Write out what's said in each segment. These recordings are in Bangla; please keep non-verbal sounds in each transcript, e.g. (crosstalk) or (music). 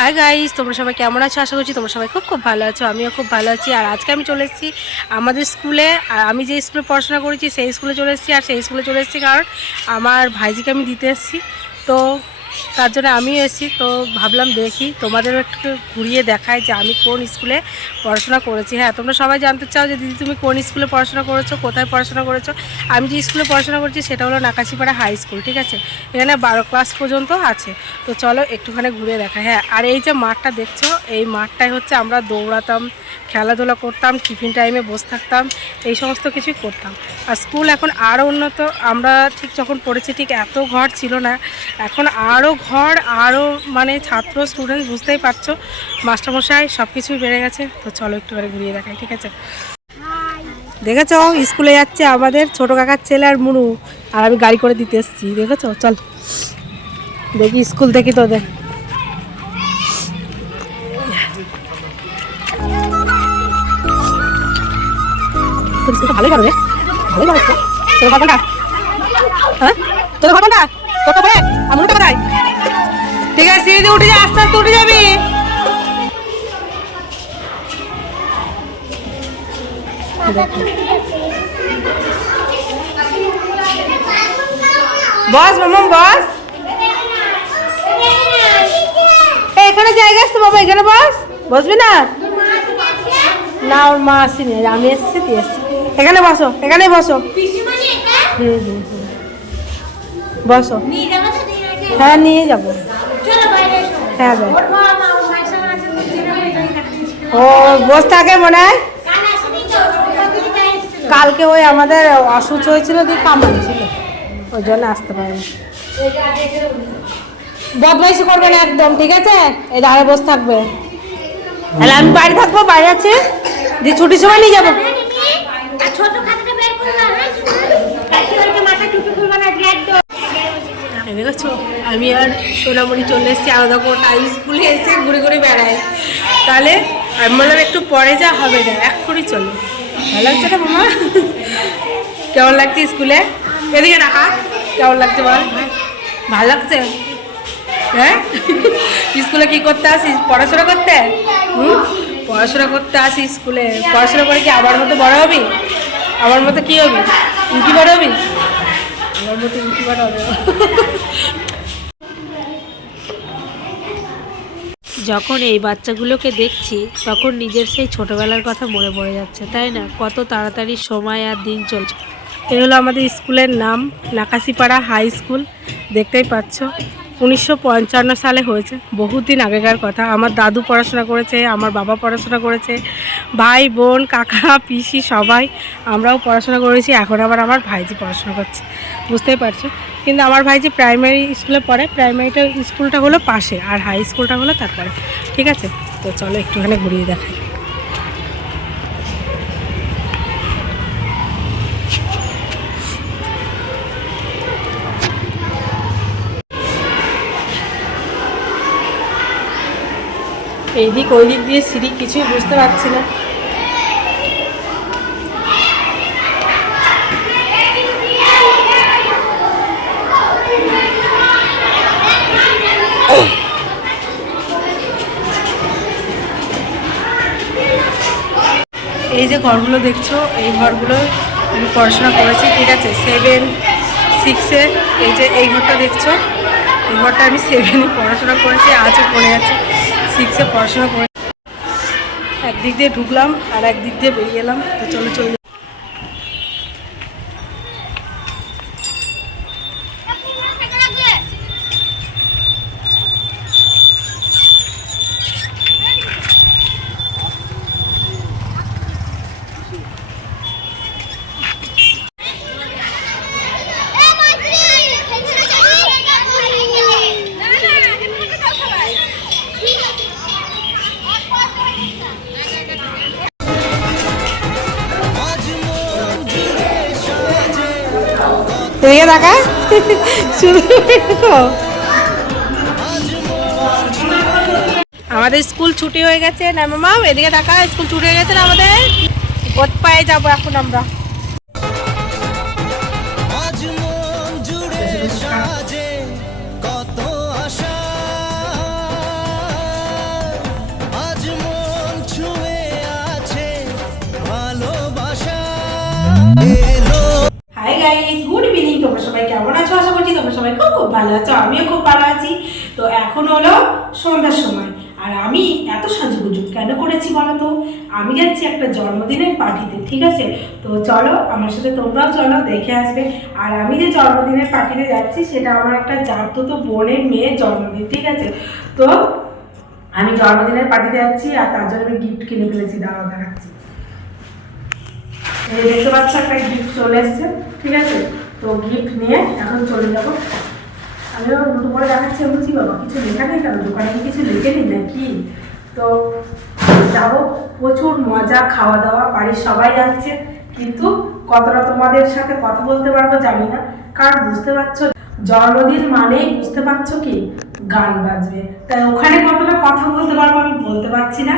হাই গাইস তোমরা সবাই কেমন আছো? আশা করছি তোমরা সবাই খুব খুব ভালো আছো, আমিও খুব ভালো আছি। আর আজকে আমি চলে এসেছি আমাদের স্কুলে আর আমি যে স্কুলে পড়াশোনা করেছি সেই স্কুলে চলে এসেছি, আর সেই স্কুলে চলে এসেছি কারণ আমার ভাইজিকে আমি দিতে এসেছি। তো তার জন্য আমিও এসেছি, তো ভাবলাম দেখি তোমাদেরও একটু ঘুরিয়ে দেখায় যে আমি কোন স্কুলে পড়াশোনা করেছি। হ্যাঁ তোমরা সবাই জানতে চাও যে দিদি তুমি কোন স্কুলে পড়াশোনা করেছ, কোথায় পড়াশোনা করেছ? আমি যে স্কুলে পড়াশোনা করেছি সেটা হলো নাকাশিপাড়া হাই স্কুল, ঠিক আছে? এখানে বারো ক্লাস পর্যন্ত আছে। তো চলো একটুখানি ঘুরে দেখা হ্যাঁ আর এই যে মাঠটা দেখছ, এই মাঠটাই হচ্ছে আমরা দৌড়াতাম, খেলাধুলা করতাম, টিফিন টাইমে বসে থাকতাম, এই সমস্ত কিছুই করতাম। আর স্কুল এখন আরও উন্নত, আমরা ঠিক যখন পড়েছি ঠিক এত ঘর ছিল না, এখন আরও ঘর আরও মানে ছাত্র স্টুডেন্ট বুঝতেই পারছ। মাস্টারমশাই সব কিছুই বেড়ে গেছে। তো চলো একটুখানি ঘুরিয়ে দেখাই, ঠিক আছে? দেখেছ? স্কুলে যাচ্ছে আমাদের ছোট কাকার ছেলে আর মুনু। আর আমি গাড়ি করে দিতে এসেছি, দেখেছ? চল। দেখি স্কুল দেখি তোদের। ভালোই পারবে ভালোই পারবে তোর কোনটা হ্যাঁ? তোর ঘর ঠিক আছে সিঁড়ি দিয়ে উঠে যা, আস্তে উঠে যাবি। বস মামাম বস। এখানে জায়গা আসতো বাবা, এখানে বস। বসবি না? না, ওর মা আসেনি, আমি এসছি, তুই এসছি এখানে বসো এখানে বসো। হুম হুম হুম। বসো। হ্যাঁ নিয়ে যাব। হ্যাঁ ভাই ও বস থাকে মনে হয়? কালকে ওই আমাদের অসুচ হয়েছিল দিয়ে কামড়েছিল ওই জন্য আসতে পারেনি। বদমাইশি করবে না একদম ঠিক আছে? এই ধারে বসে থাকবে। তাহলে আমি বাড়ি থাকব বাইরে আছে। দিয়ে ছুটির সময় নিয়ে যাব। ছোট খাতাটা বের করবা হ্যাঁ একেবারে মাথা টুপি খুলবা না একদম দেখেছ আমি আর সোনামণি চলে এসেছি, আলাদা কোটা স্কুলে এসে ঘুরে ঘুরে বেড়াই। তাহলে আমি বললাম, একটু পরে যা হবে না, এক্ষুনি চলো। ভালো লাগছে না মামা? কেমন লাগছে স্কুলে এদিকে রাখা, কেমন লাগছে বল? ভালো লাগছে? হ্যাঁ? স্কুলে কি করতে আসিস? পড়াশোনা করতে? হুম? পড়াশোনা করতে আসিস স্কুলে পড়াশোনা করে কি আমার মতো বড় হবি? আমার মতো কি হবি? উঁকি বড় হবি? যখন এই বাচ্চাগুলোকে দেখছি, তখন নিজের সেই ছোটবেলার কথা মনে পড়ে যাচ্ছে, তাই না? কত তাড়াতাড়ি সময় আর দিন চলছে। এ হলো আমাদের স্কুলের নাম, নাকাশিপাড়া হাই স্কুল। দেখতেই পাচ্ছ, উনিশশো পঞ্চান্ন সালে হয়েছে, বহুদিন আগেকার কথা। আমার দাদু পড়াশোনা করেছে, আমার বাবা পড়াশোনা করেছে, ভাই, বোন, কাকা, পিসি, সবাই, আমরাও পড়াশোনা করেছি, এখন আবার আমার ভাইজি পড়াশোনা করছে। বুঝতেই পারছ। কিন্তু আমার ভাই যে প্রাইমারি স্কুলে পড়ে প্রাইমারিটা স্কুলটা হলো পাশে আর হাই স্কুলটা হলো তারপরে। ঠিক আছে? তো চলো একটুখানি ঘুরিয়ে দেখাই। এইদিক ওই দিক দিয়ে সিঁড়ি কিছুই বুঝতে পারছি না। এই যে ঘরগুলো দেখছ, এই ঘরগুলো আমি পড়াশোনা করেছি, ঠিক আছে? সেভেন সিক্সে এই যে এই ঘরটা দেখছ, এই ঘরটা আমি সেভেনে পড়াশোনা করেছি, আজও পড়ে আছে। সিক্সে পড়াশোনা করে একদিক দিয়ে ঢুকলাম আর একদিক দিয়ে বেরিয়ে এলাম, তো চলো চলে এদিকে দেখা? আমাদের স্কুল ছুটি হয়ে গেছে, না মামা? এদিকে দেখা, স্কুল ছুটি হয়ে গেছে না আমাদের? পায়ে যাব এখন আমরা। তো এখন হলো সন্ধ্যার সময়। আর আমি এত সাজুগুজু কেন করেছি বলো তো? আমি যাচ্ছি একটা জন্মদিনের পার্টিতে, ঠিক আছে? তো চলো, আমার সাথে তোমরাও চলো, দেখে আসবে। আর আমি যে জন্মদিনের পার্টিতে যাচ্ছি, সেটা আমার একটা জাগ্রত বোনের মেয়ের জন্মদিন, ঠিক আছে? তো আমি জন্মদিনের পার্টিতে যাচ্ছি, আর তার জন্য আমি গিফট কিনে ফেলেছি, দাঁড়াও দেখাচ্ছি। দেখতে পাচ্ছ, একটা গিফট চলে এসছে, ঠিক আছে? তো গিফট নিয়ে এখন চলে যাব। আমিও দুটো করে দেখাচ্ছি আমি বলছি, বাবা, কিছু লেখা নেই কেন? দোকানে কিছু লিখে নি নাকি? তো যাব, প্রচুর মজা খাওয়া দাওয়া বাড়ির সবাই যাচ্ছে কিন্তু কতটা তোমাদের সাথে কথা বলতে পারব জানি না। কারণ বুঝতে পারছ, জন্মদিন মানেই বুঝতে পারছ কি? গান বাজবে। তাই ওখানে কতটা কথা বলতে পারব আমি বলতে পারছি না।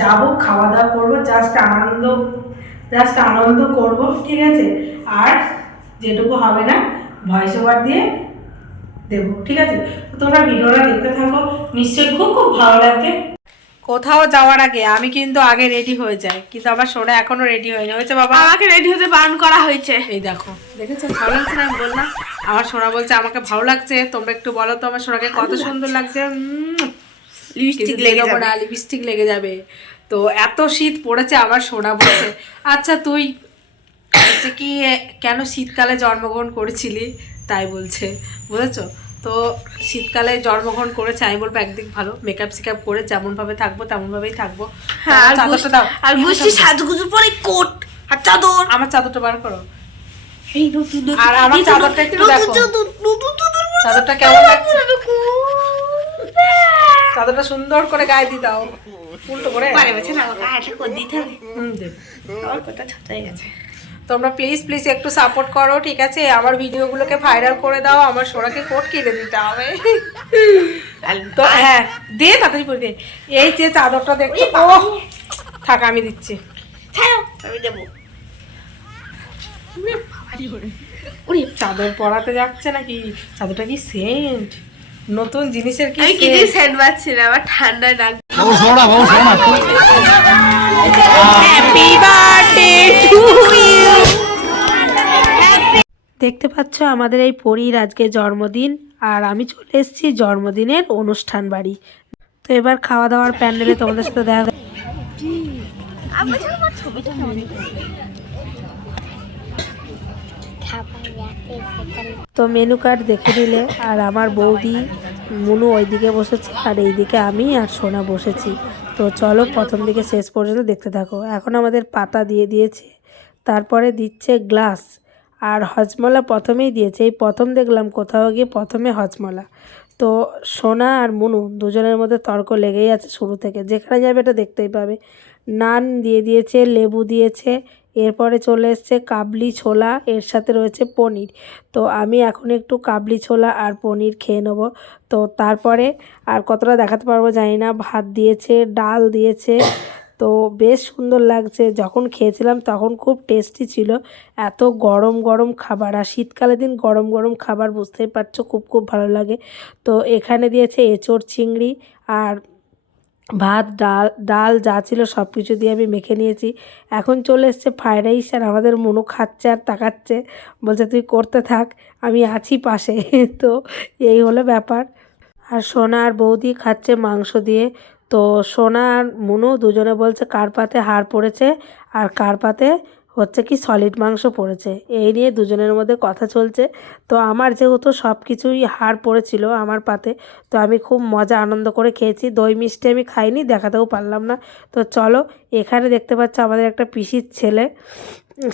যাব খাওয়া দাওয়া করব জাস্ট আনন্দ জাস্ট আনন্দ করব, ঠিক আছে? আর যেটুকু হবে না, ভয়েস ওভার দিয়ে দেবো ঠিক আছে? তো তোমরা ভিডিওটা দেখতে থাকো নিশ্চয়ই খুব খুব ভালো লাগবে। কোথাও যাওয়ার আগে আমি কিন্তু আগে রেডি হয়ে যাই কিন্তু আমার সোনা এখনও রেডি হয়নি। হয়েছে বাবা? আমাকে রেডি হতে বারণ করা হয়েছে। এই দেখো দেখেছ? ভালো লাগছে না? বললাম আমার সোনা বলছে আমাকে ভালো লাগছে তোমরা একটু বলো তো আমার সোনাকে কত সুন্দর লাগছে। লিপস্টিক লেগে যাবে। লিপস্টিক লেগে যাবে। তো এত শীত পড়েছে আমার সোনা বলছে আচ্ছা তুই হচ্ছে কি কেন শীতকালে জন্মগ্রহণ করেছিলি? তাই বলছে বুঝেছ? তো শীতকালে জন্মগ্রহণ করেছে আমি বলব একদিক ভালো মেকআপ সিকআপ করে যেমন ভাবে থাকব তেমন ভাবেই থাকব। হ্যাঁ আর চাদরটা দাও। আর বুঝছি সাজগুজু পরে কোট আর চাদর। আমার চাদরটা বার করো। আর আমার চাদরটা একটু দেখো। চাদরটা কেমন লাগছে? চাদরটা সুন্দর করে গায়ে দিয়ে দাও। উল্টো করে। পারে না দিতে হবে। কথা ছোট হয়ে গেছে। তোমরা প্লিজ প্লিজ একটু সাপোর্ট করো ঠিক আছে? আমার ভিডিওগুলোকে ভাইরাল করে দাও আমার সোনাকে কোট কিনে দিতে হবে। তো হ্যাঁ দে তাড়াতাড়ি করে দে। এই যে চাদরটা দেখছ ও থাক আমি দিচ্ছি। আমি দেবো। উনি চাদর পরাতে যাচ্ছে নাকি? চাদরটা কি সেন্ট নতুন জিনিসের কি আমি কিছু সেন্ট পাচ্ছি না আমার ঠান্ডায় নাক। হ্যাপি বার্থডে টু ইউ দেখতে পাচ্ছ আমাদের এই পরীর আজকে জন্মদিন, আর আমি চলে এসেছি জন্মদিনের অনুষ্ঠান বাড়ি। তো এবার খাওয়া দাওয়ার প্যান্ডেলে তোমাদের সাথে দেখা। তো মেনু কার্ড দেখে নিলে, আর আমার বৌদি মুনু ওইদিকে বসেছে, আর এইদিকে আমি আর সোনা বসেছি। তো চলো প্রথম দিকে শেষ পর্যন্ত দেখতে থাকো। এখন আমাদের পাতা দিয়ে দিয়েছে, তারপরে দিচ্ছে গ্লাস। আর হজমলা প্রথমেই দিয়েছে। এই প্রথম দেখলাম কোথাও গিয়ে প্রথমে হজমলা। তো সোনা আর মুনু দুজনের মধ্যে তর্ক লেগেই আছে শুরু থেকে। যেখানে যাবে এটা দেখতেই পাবে। নান দিয়ে দিয়েছে, লেবু দিয়েছে, এরপরে চলে এসছে কাবলি ছোলা, এর সাথে রয়েছে পনির। তো আমি এখন একটু কাবলি ছোলা আর পনির খেয়ে নেব। তো তারপরে আর কতটা দেখাতে পারব জানি না। ভাত দিয়েছে, ডাল দিয়েছে তো বেশ সুন্দর লাগছে। যখন খেয়েছিলাম তখন খুব টেস্টি ছিল। এত গরম গরম খাবার আর শীতকালের দিন গরম গরম খাবার বুঝতেই পারছ খুব খুব ভালো লাগে। তো এখানে দিয়েছে এঁচোড় চিংড়ি আর ভাত, ডাল ডাল যা ছিল সব কিছু দিয়ে আমি মেখে নিয়েছি। এখন চলে এসছে ফ্রাইড রাইস আর আমাদের মনু খাচ্ছে আর তাকাচ্ছে। বলছে, তুই করতে থাক, আমি আছি পাশে। (laughs) তো এই হলো ব্যাপার। আর সোনা আর বৌদি খাচ্ছে মাংস দিয়ে। তো সোনা আর মুনু দুজনে বলছে, কার পাতে হাড় পড়েছে আর কার পাতে হচ্ছে কি সলিড মাংস পড়েছে? এই নিয়ে দুজনের মধ্যে কথা চলছে। তো আমার যেহেতু সব কিছুই হাড় পড়েছিল আমার পাতে, তো আমি খুব মজা আনন্দ করে খেয়েছি। দই মিষ্টি আমি খাইনি, দেখাতেও পারলাম না। তো চলো, এখানে দেখতে পাচ্ছ আমাদের একটা পিসির ছেলে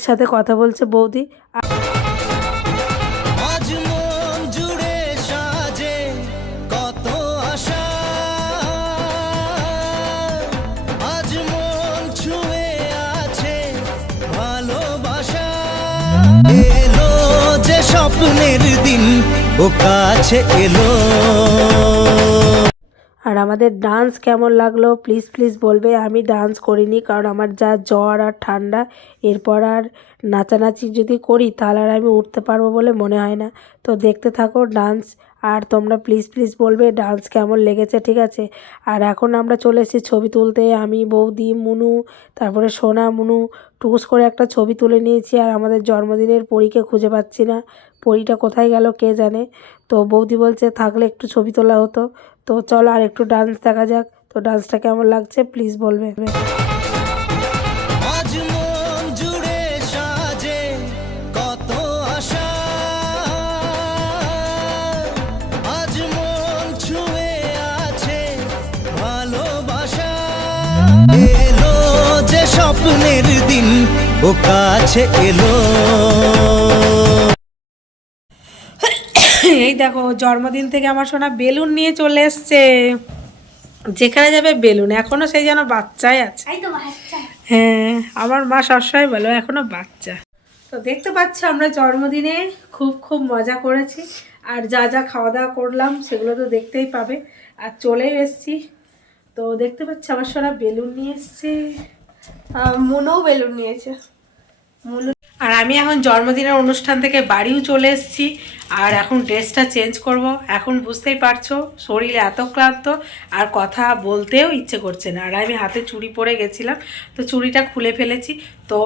সাথে কথা বলছে বৌদি। স্বপ্নের দিন ও কাছে এলো। আর আমাদের ডান্স কেমন লাগল? প্লিজ প্লিজ বলবে। আমি ডান্স করিনি, কারণ আমার যা জ্বর আর ঠান্ডা, এরপর আর নাচানাচি যদি করি, তাহলে আর আমি উঠতে পারব বলে মনে হয় না। তো দেখতে থাকো ডান্স আর তোমরা প্লিজ প্লিজ বলবে ডান্স কেমন লেগেছে, ঠিক আছে? আর এখন আমরা চলে এসেছি ছবি তুলতে। আমি, বৌদি, মুনু, তারপরে সোনা, মুনু, টুকুস করে একটা ছবি তুলে নিয়েছি আর আমাদের জন্মদিনের পরীকে খুঁজে পাচ্ছি না। পরীটা কোথায় গেল কে জানে? তো বৌদি বলছে, থাকলে একটু ছবি তোলা হতো। তো চলো আর একটু ডান্স দেখা যাক। তো ডান্সটা কেমন লাগছে প্লিজ বলবে। স্বপ্নের দিন ও কাছে এলো। এই দেখো জন্মদিন থেকে আমার সোনা বেলুন নিয়ে চলে এসছে। যেখানে যাবে বেলুন এখনও সেই যেন বাচ্চাই আছে। হ্যাঁ আমার মা সবসময় বলো এখনও বাচ্চা। তো দেখতে পাচ্ছ আমরা জন্মদিনে খুব খুব মজা করেছি। আর যা যা খাওয়া দাওয়া করলাম সেগুলো তো দেখতেই পাবে। আর চলেই এসছি। তো দেখতে পাচ্ছি আমার সোনা বেলুন নিয়ে এসছে। মনেও বেলুন নিয়েছে। আর আমি এখন জন্মদিনের অনুষ্ঠান থেকে বাড়িও চলে এসেছি, আর এখন ড্রেসটা চেঞ্জ করব। এখন বুঝতেই পারছ, শরীর এত ক্লান্ত, আর কথা বলতেও ইচ্ছে করছে না। আর আমি হাতে চুড়ি পরে গেছিলাম, তো চুড়িটা খুলে ফেলেছি। তো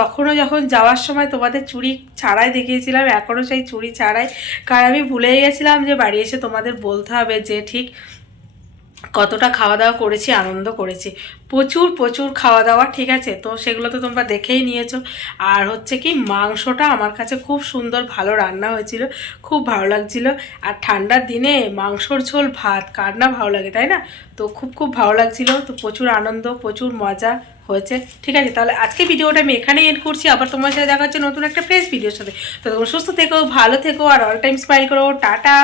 তখনও যখন যাওয়ার সময় তোমাদের চুড়ি ছাড়াই দেখিয়েছিলাম, এখনও সেই চুড়ি ছাড়াই। কারণ আমি ভুলেই গেছিলাম যে বাড়ি এসে তোমাদের বলতে হবে যে ঠিক কতটা খাওয়া দাওয়া করেছি, আনন্দ করেছি। প্রচুর প্রচুর খাওয়া দাওয়া ঠিক আছে? তো সেগুলো তো তোমরা দেখেই নিয়েছো। আর হচ্ছে কি, মাংসটা আমার কাছে খুব সুন্দর, ভালো রান্না হয়েছিল, খুব ভালো লাগছিল। আর ঠান্ডার দিনে মাংসর ঝোল, ভাত, কার না ভালো লাগে, তাই না? তো খুব খুব ভালো লাগছিল, তো প্রচুর আনন্দ, প্রচুর মজা হয়েছে, ঠিক আছে? তাহলে আজকে ভিডিওটা আমি এখানেই এড করছি। আবার তোমার সাথে দেখা হচ্ছে নতুন একটা ফ্রেশ ভিডিওর সাথে। তো তোমরা সুস্থ থেকো, ভালো থেকো, আর অল টাইম স্মাইল করো। টাটা!